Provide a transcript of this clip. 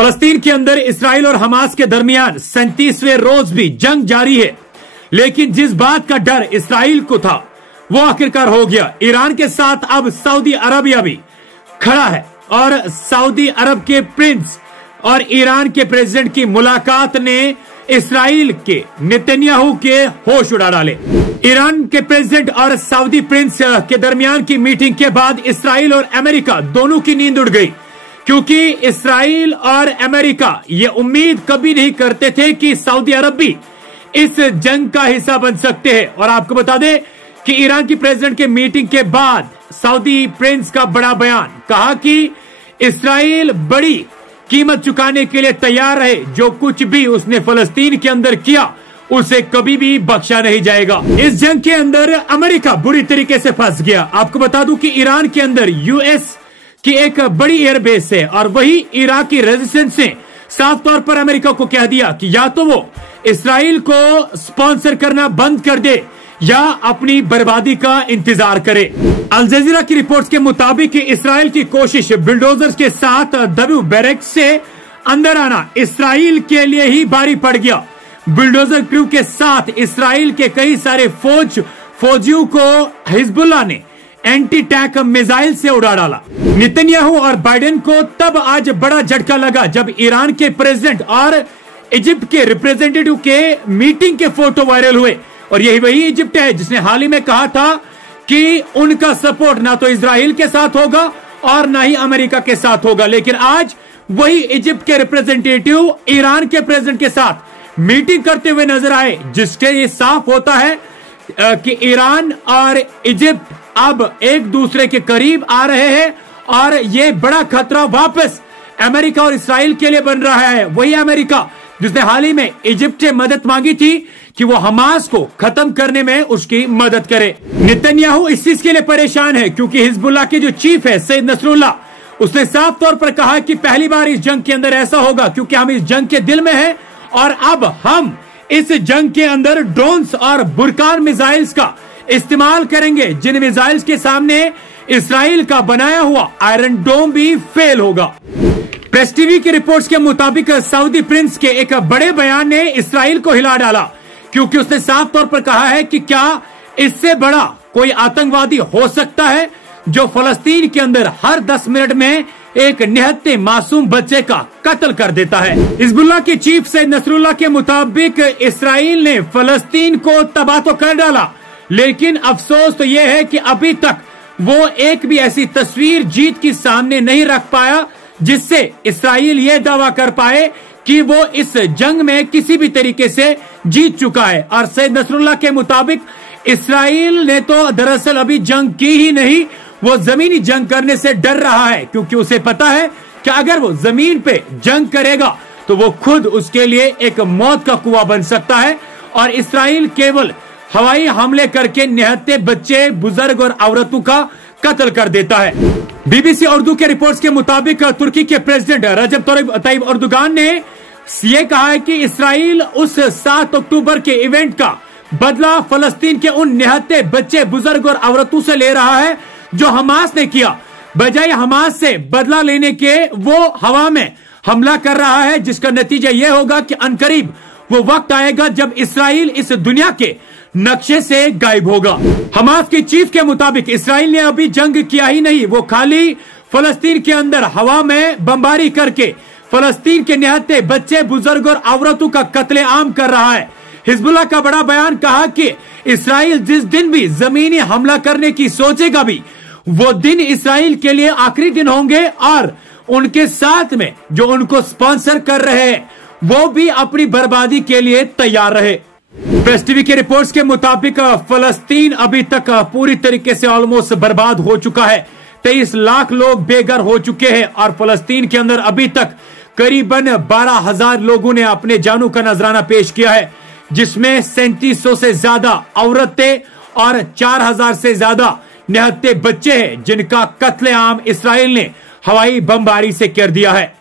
फलस्तीन के अंदर इसराइल और हमास के दरमियान 37वें रोज भी जंग जारी है, लेकिन जिस बात का डर इसराइल को था वो आखिरकार हो गया। ईरान के साथ अब सऊदी अरबिया भी खड़ा है और सऊदी अरब के प्रिंस और ईरान के प्रेसिडेंट की मुलाकात ने इसराइल के नेतन्याहू के होश उड़ा डाले। ईरान के प्रेसिडेंट और सऊदी प्रिंस के दरमियान की मीटिंग के बाद इसराइल और अमेरिका दोनों की नींद उड़ गई, क्योंकि इसराइल और अमेरिका ये उम्मीद कभी नहीं करते थे कि सऊदी अरब भी इस जंग का हिस्सा बन सकते हैं। और आपको बता दें कि ईरान की प्रेसिडेंट के मीटिंग के बाद सऊदी प्रिंस का बड़ा बयान, कहा कि इसराइल बड़ी कीमत चुकाने के लिए तैयार रहे, जो कुछ भी उसने फलस्तीन के अंदर किया उसे कभी भी बख्शा नहीं जाएगा। इस जंग के अंदर अमेरिका बुरी तरीके से फंस गया। आपको बता दूं कि ईरान के अंदर यूएस की एक बड़ी एयरबेस है और वही इराकी रेजिस्टेंस ने साफ तौर पर अमेरिका को कह दिया कि या तो वो इसराइल को स्पॉन्सर करना बंद कर दे या अपनी बर्बादी का इंतजार करे। अल जजीरा की रिपोर्ट्स के मुताबिक इसराइल की कोशिश बुलडोजर्स के साथ दबू बैरक से अंदर आना इसराइल के लिए ही भारी पड़ गया। बुलडोजर क्रू के साथ इसराइल के कई सारे फौजियों को हिजबुल्लाह ने एंटी टैंक मिसाइल से उड़ा डाला। नेतन्याहू और बाइडेन को तब आज बड़ा झटका लगा जब ईरान के प्रेसिडेंट और इजिप्ट के रिप्रेजेंटेटिव के मीटिंग के फोटो वायरल हुए। और यही वही इजिप्ट है जिसने हाल ही में कहा था कि उनका सपोर्ट ना तो इजराइल के साथ होगा और ना ही अमेरिका के साथ होगा, लेकिन आज वही इजिप्ट के रिप्रेजेंटेटिव ईरान के प्रेसिडेंट के साथ मीटिंग करते हुए नजर आए, जिससे ये साफ होता है कि ईरान और इजिप्ट अब एक दूसरे के करीब आ रहे हैं और ये बड़ा खतरा वापस अमेरिका और इसराइल के लिए बन रहा है। वही अमेरिका जिसने हाल ही में इजिप्ट से मदद मांगी थी कि वो हमास को खत्म करने में उसकी मदद करे। नेतन्याहू इस चीज के लिए परेशान है क्योंकि हिजबुल्लाह के जो चीफ है सैयद नसरुल्लाह, उसने साफ तौर पर कहा कि पहली बार इस जंग के अंदर ऐसा होगा क्योंकि हम इस जंग के दिल में हैं और अब हम इस जंग के अंदर ड्रोन्स और बुरकान मिसाइल्स का इस्तेमाल करेंगे, जिन मिसाइल्स के सामने इसराइल का बनाया हुआ आयरन डोम भी फेल होगा। प्रेस टीवी की रिपोर्ट्स के मुताबिक सऊदी प्रिंस के एक बड़े बयान ने इसराइल को हिला डाला, क्योंकि उसने साफ तौर पर कहा है कि क्या इससे बड़ा कोई आतंकवादी हो सकता है जो फलस्तीन के अंदर हर 10 मिनट में एक निहत्ते मासूम बच्चे का कत्ल कर देता है। हिजबुल्लाह के चीफ सैयद नसरुल्लाह के मुताबिक इसराइल ने फलस्तीन को तबाह तो कर डाला, लेकिन अफसोस तो यह है कि अभी तक वो एक भी ऐसी तस्वीर जीत की सामने नहीं रख पाया जिससे इसराइल ये दावा कर पाए कि वो इस जंग में किसी भी तरीके से जीत चुका है। और सैयद नसरुल्लाह के मुताबिक इसराइल ने तो दरअसल अभी जंग की ही नहीं, वो जमीनी जंग करने से डर रहा है, क्योंकि उसे पता है कि अगर वो जमीन पे जंग करेगा तो वो खुद उसके लिए एक मौत का कुआं बन सकता है और इसराइल केवल हवाई हमले करके निहत्ते बच्चे, बुजुर्ग और औरतों का कत्ल कर देता है। बीबीसी उर्दू के रिपोर्ट्स के मुताबिक तुर्की के प्रेसिडेंट रजब तय्यब एर्दोगान ने ये कहा है कि इसराइल उस 7 अक्टूबर के इवेंट का बदला फलस्तीन के उन निहत्ते बच्चे, बुजुर्ग और औरतों से ले रहा है जो हमास ने किया। बजाय हमास से बदला लेने के वो हवा में हमला कर रहा है, जिसका नतीजा यह होगा कि अनकरीब वो वक्त आएगा जब इसराइल इस दुनिया के नक्शे से गायब होगा। हमास के चीफ के मुताबिक इसराइल ने अभी जंग किया ही नहीं, वो खाली फलस्तीन के अंदर हवा में बमबारी करके फलस्तीन के निहत्ते बच्चे, बुजुर्ग और औरतों का कत्लेआम कर रहा है। हिजबुल्लाह का बड़ा बयान, कहा कि इसराइल जिस दिन भी जमीनी हमला करने की सोचेगा भी, वो दिन इसराइल के लिए आखिरी दिन होंगे और उनके साथ में जो उनको स्पॉन्सर कर रहे हैं वो भी अपनी बर्बादी के लिए तैयार रहे। प्रेस टीवी के रिपोर्ट्स के मुताबिक फलस्तीन अभी तक पूरी तरीके से ऑलमोस्ट बर्बाद हो चुका है। 23 लाख लोग बेघर हो चुके हैं और फलस्तीन के अंदर अभी तक करीबन 12,000 लोगों ने अपने जानों का नजराना पेश किया है, जिसमें 3700 से ज्यादा औरतें और 4000 से ज्यादा निहत्ते बच्चे हैं, जिनका कत्लेआम इसराइल ने हवाई बमबारी से कर दिया है।